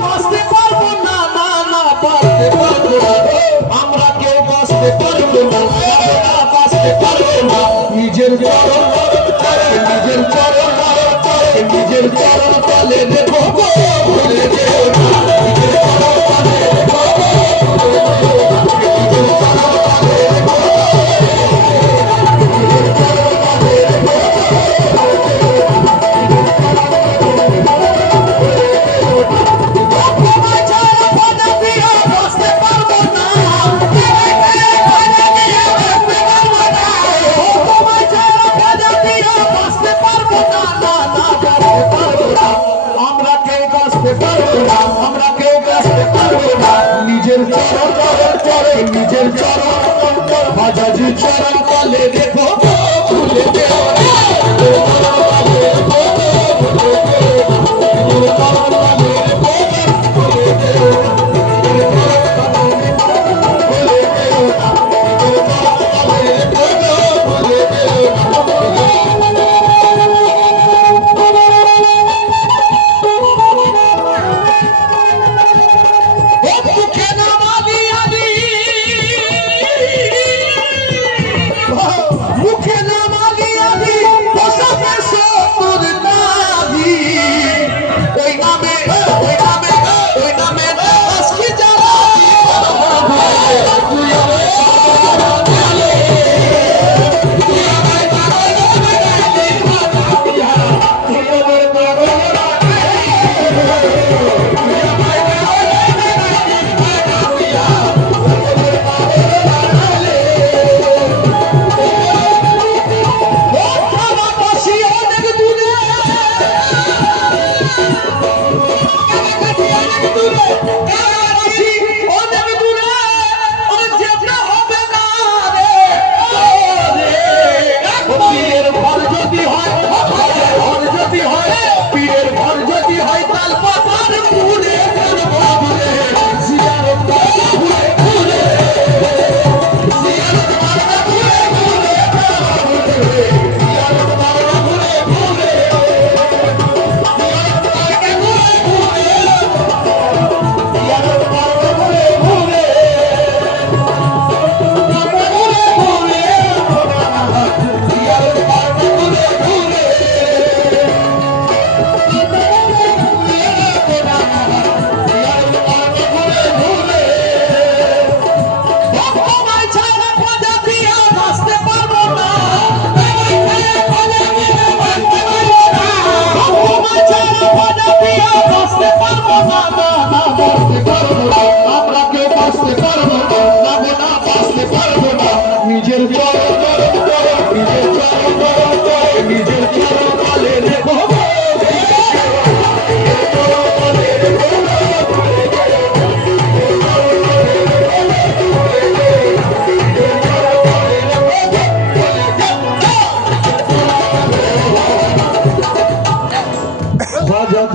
বাঁচতে পারবো না, না না বাঁচতে পারবো না, আমরা কেউ বাঁচতে পারবো না, না বাঁচতে পারবো না। নিজের চরণ নিজের চরণ নিজের চরণ তলে দেখো ভুলে যেও না, নিজের চরণ তলে দেখো নিজের চরণ তলে দেখো নিজের চরণ তলে দেখো। আমরা কেউ বাঁচতে পারবো না, নিজের চরণ চরণ নিজের চরণ বাজাজি চরণ তলে দেখো ভুলে যেও না,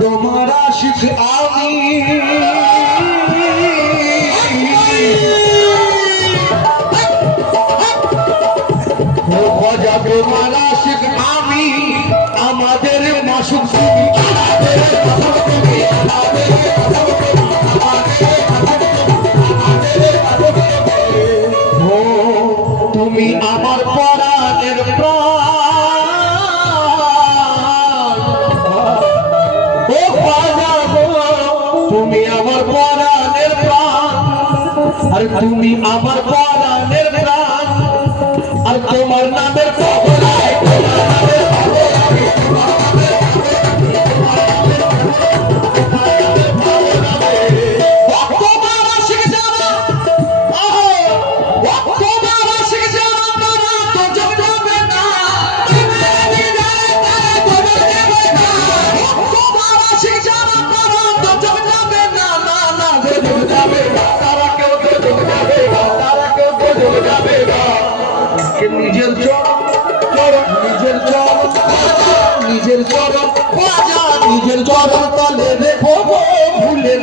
তোমার আশিক আমি ভজা তোমার আশিক আমি আমাদের মাসুক তুমি আমার পরাণের তুমি আমার পরাণের প্রাণ, আর তুমি আমার পরাণের প্রাণ, আর তোমার নামের কবলায় তোমার নামের নিজের চরণ নিজের চরণ তলে দেখো ভুলে